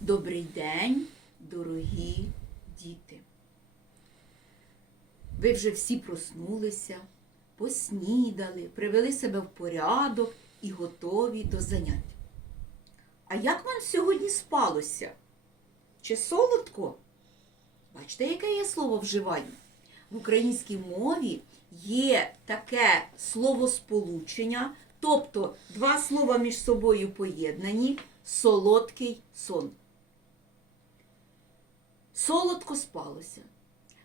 Добрий день, дорогі діти. Ви вже всі проснулися, поснідали, привели себе в порядок і готові до занять. А як вам сьогодні спалося? Чи солодко? Бачите, яке я слово вживаю? В українській мові є таке словосполучення, тобто два слова між собою поєднані солодкий сон. Солодко спалося.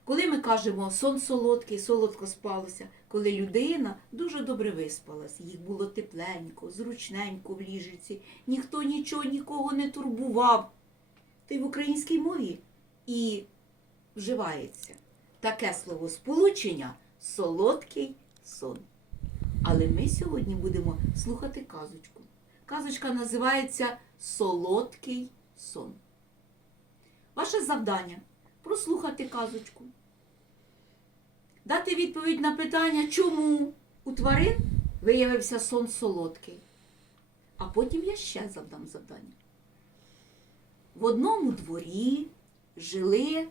Коли ми кажемо сон солодкий, солодко спалося, коли людина дуже добре виспалась, їх було тепленько, зручненько в ліжиці, ніхто нічого нікого не турбував. Й в українській мові і вживається таке словосполучення солодкий сон. Але ми сьогодні будемо слухати казочку. Казочка називається Солодкий сон. Ваше завдання прослухати казочку. Дати відповідь на питання, чому у тварин виявився сон солодкий. А потім я ще завдам завдання. В одному дворі жили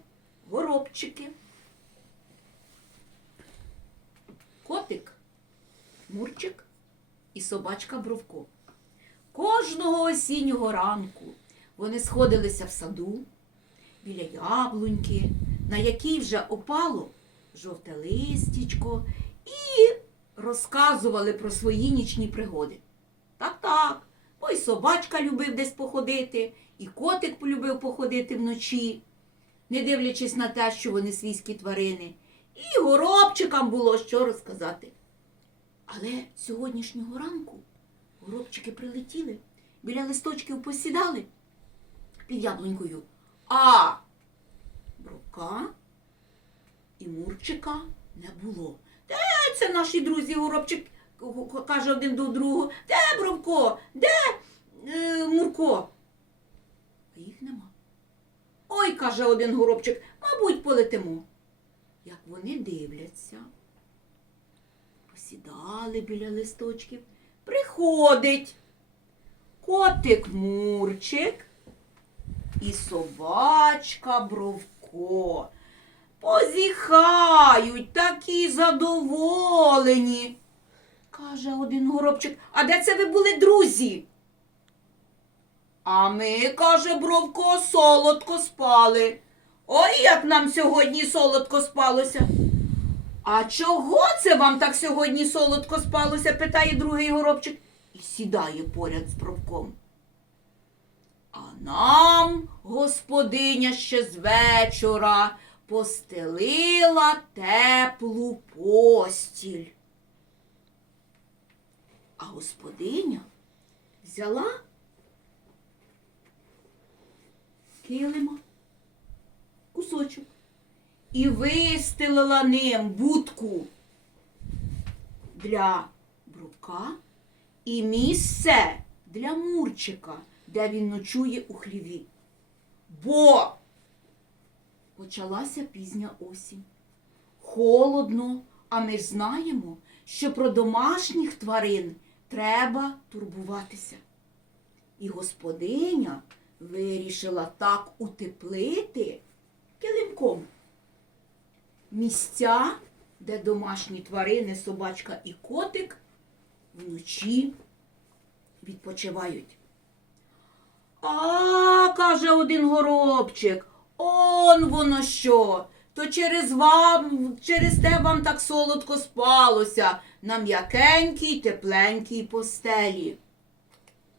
горобчики. Котик, Мурчик і собачка Бровко. Кожного осіннього ранку вони сходилися в саду біля яблуньки, на якій вже опало жовте листячко, і розказували про свої нічні пригоди. Так, так, бо й собачка любив десь походити, і котик полюбив походити вночі, не дивлячись на те, що вони свійські тварини, і горобчикам було що розказати. Але сьогоднішнього ранку горобчики прилетіли, біля листочків посідали під яблунькою, а бровка і мурчика не було. Де це наші друзі горобчик каже один до другого, де бровко, де е, мурко? А їх нема. Ой, каже один горобчик, мабуть, полетимо. Як вони дивляться, посідали біля листочків, приходить котик Мурчик і собачка Бровко. Позіхають, такі задоволені. Каже один горобчик, а де це ви були, друзі? А ми, каже Бровко, солодко спали. Ой, як нам сьогодні солодко спалося. А чого це вам так сьогодні солодко спалося? питає другий горобчик і сідає поряд з бровком. А нам господиня ще з вечора постелила теплу постіль. А господиня взяла килима, кусочок і вистелила ним будку для брука і місце для мурчика, де він ночує у хліві. Бо почалася пізня осінь. Холодно, а ми ж знаємо, що про домашніх тварин треба турбуватися. І господиня вирішила так утеплити килимком місця, де домашні тварини, собачка і котик вночі відпочивають. А, каже один горобчик, он воно що. То через вам, через те вам так солодко спалося на м'якенькій, тепленькій постелі.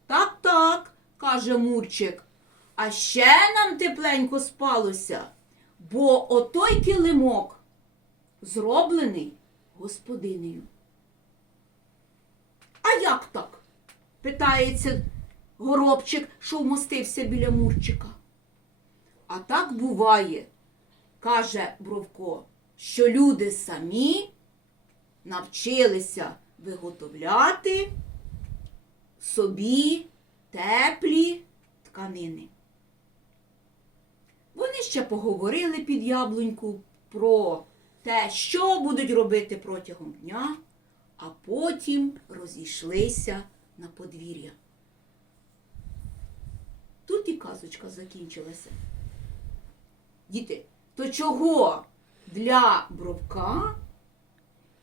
Так, так, каже Мурчик. А ще нам тепленько спалося, бо отой килимок зроблений господинею. А як так? питається горобчик, що вмостився біля Мурчика. А так буває, каже Бровко, що люди самі навчилися виготовляти собі теплі тканини. Вони ще поговорили під яблуньку про те, що будуть робити протягом дня, а потім розійшлися на подвір'я. Тут і казочка закінчилася. Діти, то чого для бровка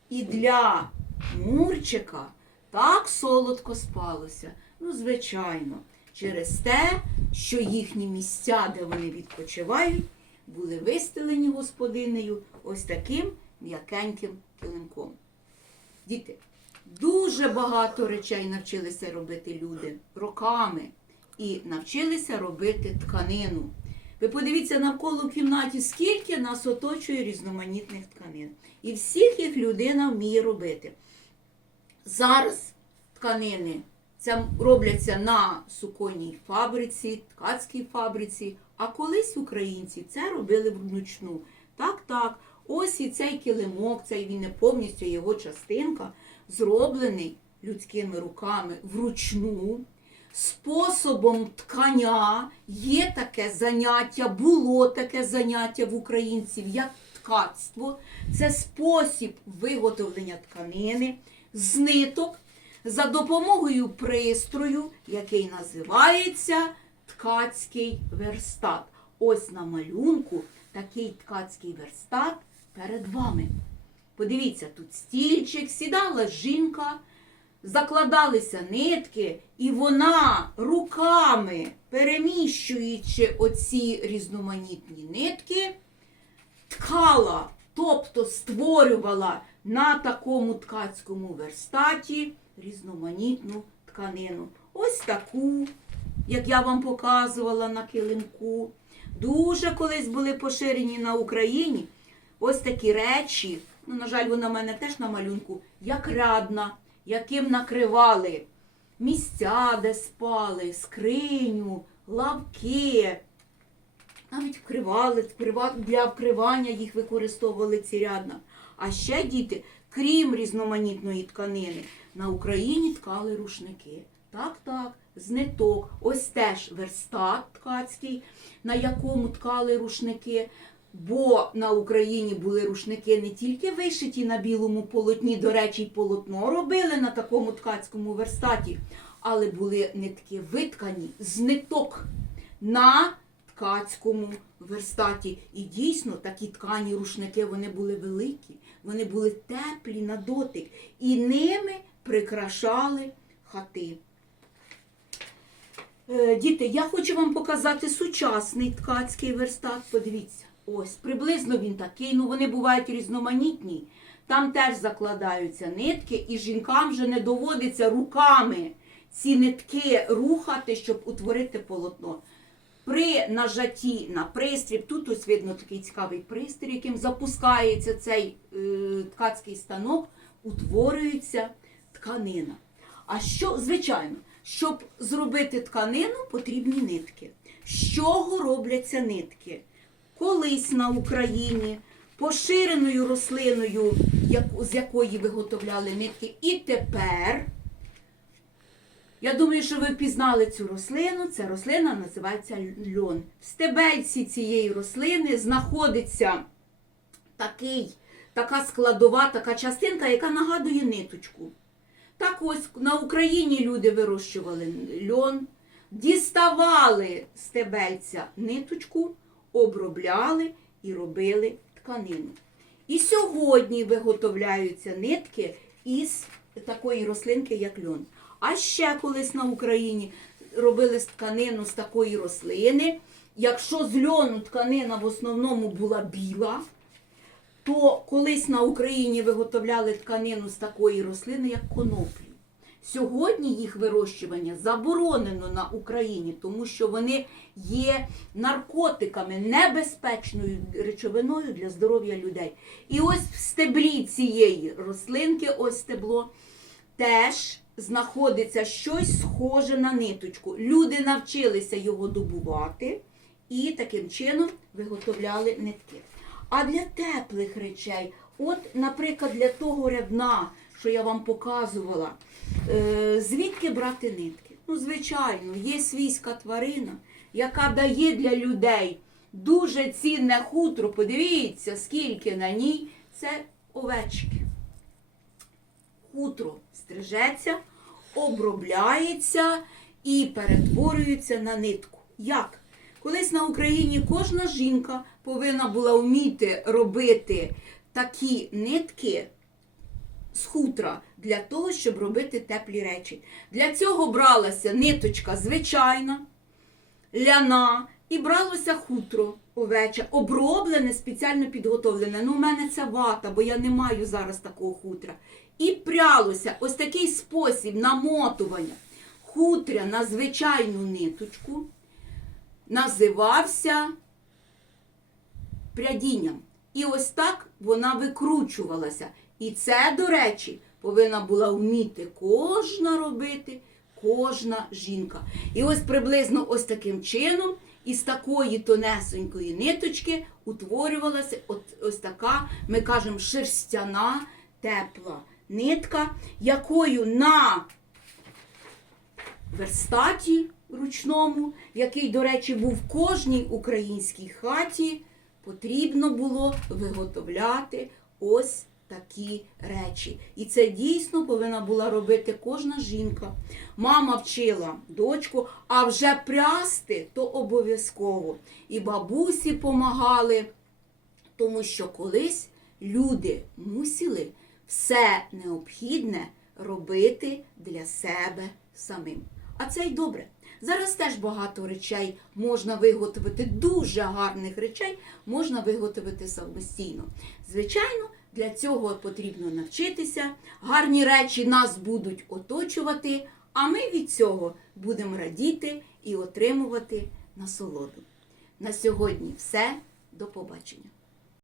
і для Мурчика так солодко спалося? Ну, звичайно, через те, що їхні місця, де вони відпочивають, були вистелені господинею ось таким м'якеньким килимком. Діти, дуже багато речей навчилися робити люди роками і навчилися робити тканину. Ви подивіться навколо кімнаті, скільки нас оточує різноманітних тканин. І всіх їх людина вміє робити. Зараз тканини це робляться на суконній фабриці, ткацькій фабриці, а колись українці це робили вручну. Так, так, ось і цей килимок, цей він не повністю його частинка, зроблений людськими руками вручну. Способом ткання є таке заняття, було таке заняття в українців, як ткацтво. Це спосіб виготовлення тканини з ниток за допомогою пристрою, який називається ткацький верстат. Ось на малюнку такий ткацький верстат перед вами. Подивіться, тут стільчик, сідала жінка, закладалися нитки, і вона руками, переміщуючи оці різноманітні нитки, ткала, тобто створювала на такому ткацькому верстаті різноманітну тканину. Ось таку, як я вам показувала на килимку. Дуже колись були поширені на Україні ось такі речі. Ну, на жаль, вона в мене теж на малюнку, як рядна, яким накривали місця, де спали, скриню, лавки. Навіть вкривали, для вкривання їх використовували ці рядна. А ще діти, крім різноманітної тканини, на Україні ткали рушники. Так, так, з ниток. Ось теж верстат ткацький, на якому ткали рушники. Бо на Україні були рушники не тільки вишиті на білому полотні, до речі, полотно робили на такому ткацькому верстаті, але були нитки виткані з ниток на ткацькому верстаті. І дійсно такі ткані рушники вони були великі, вони були теплі на дотик, і ними прикрашали хати. Е, Діти, я хочу вам показати сучасний ткацький верстат. Подивіться, ось приблизно він такий. Ну вони бувають різноманітні. Там теж закладаються нитки, і жінкам вже не доводиться руками ці нитки рухати, щоб утворити полотно. При нажатті на пристрій, тут ось видно такий цікавий пристрій, яким запускається цей е, ткацький станок, утворюється тканина. А що, звичайно, щоб зробити тканину, потрібні нитки. З чого робляться нитки? Колись на Україні поширеною рослиною, з якої виготовляли нитки, і тепер. Я думаю, що ви впізнали цю рослину. Ця рослина називається льон. В стебельці цієї рослини знаходиться такий, така складова, така частинка, яка нагадує ниточку. Так ось на Україні люди вирощували льон, діставали стебельця ниточку, обробляли і робили тканину. І сьогодні виготовляються нитки із такої рослинки, як льон. А ще колись на Україні робили тканину з такої рослини. Якщо з льону тканина в основному була біла, то колись на Україні виготовляли тканину з такої рослини, як коноплі. Сьогодні їх вирощування заборонено на Україні, тому що вони є наркотиками, небезпечною речовиною для здоров'я людей. І ось в стеблі цієї рослинки, ось стебло, теж знаходиться щось схоже на ниточку. Люди навчилися його добувати і таким чином виготовляли нитки. А для теплих речей, от, наприклад, для того рядна, що я вам показувала, звідки брати нитки? Ну, звичайно, є свійська тварина, яка дає для людей дуже цінне хутро. Подивіться, скільки на ній це овечки. Хутро стрижеться, обробляється і перетворюється на нитку. Як? Колись на Україні кожна жінка повинна була вміти робити такі нитки з хутра для того, щоб робити теплі речі. Для цього бралася ниточка звичайна, ляна і бралося хутро овече, оброблене, спеціально підготовлене. Ну, у мене це вата, бо я не маю зараз такого хутра. І прялося ось такий спосіб намотування хутря на звичайну ниточку називався прядінням. І ось так вона викручувалася. І це, до речі, повинна була вміти кожна робити, кожна жінка. І ось приблизно ось таким чином, із такої тонесенької ниточки утворювалася ось така, ми кажемо, шерстяна тепла нитка, якою на верстаті ручному, який, до речі, був в кожній українській хаті, потрібно було виготовляти ось такі речі. І це дійсно повинна була робити кожна жінка. Мама вчила дочку, а вже прясти то обов'язково. І бабусі помагали, тому що колись люди мусили все необхідне робити для себе самим. А це й добре. Зараз теж багато речей можна виготовити, дуже гарних речей можна виготовити самостійно. Звичайно, для цього потрібно навчитися. Гарні речі нас будуть оточувати, а ми від цього будемо радіти і отримувати насолоду. На сьогодні все. До побачення.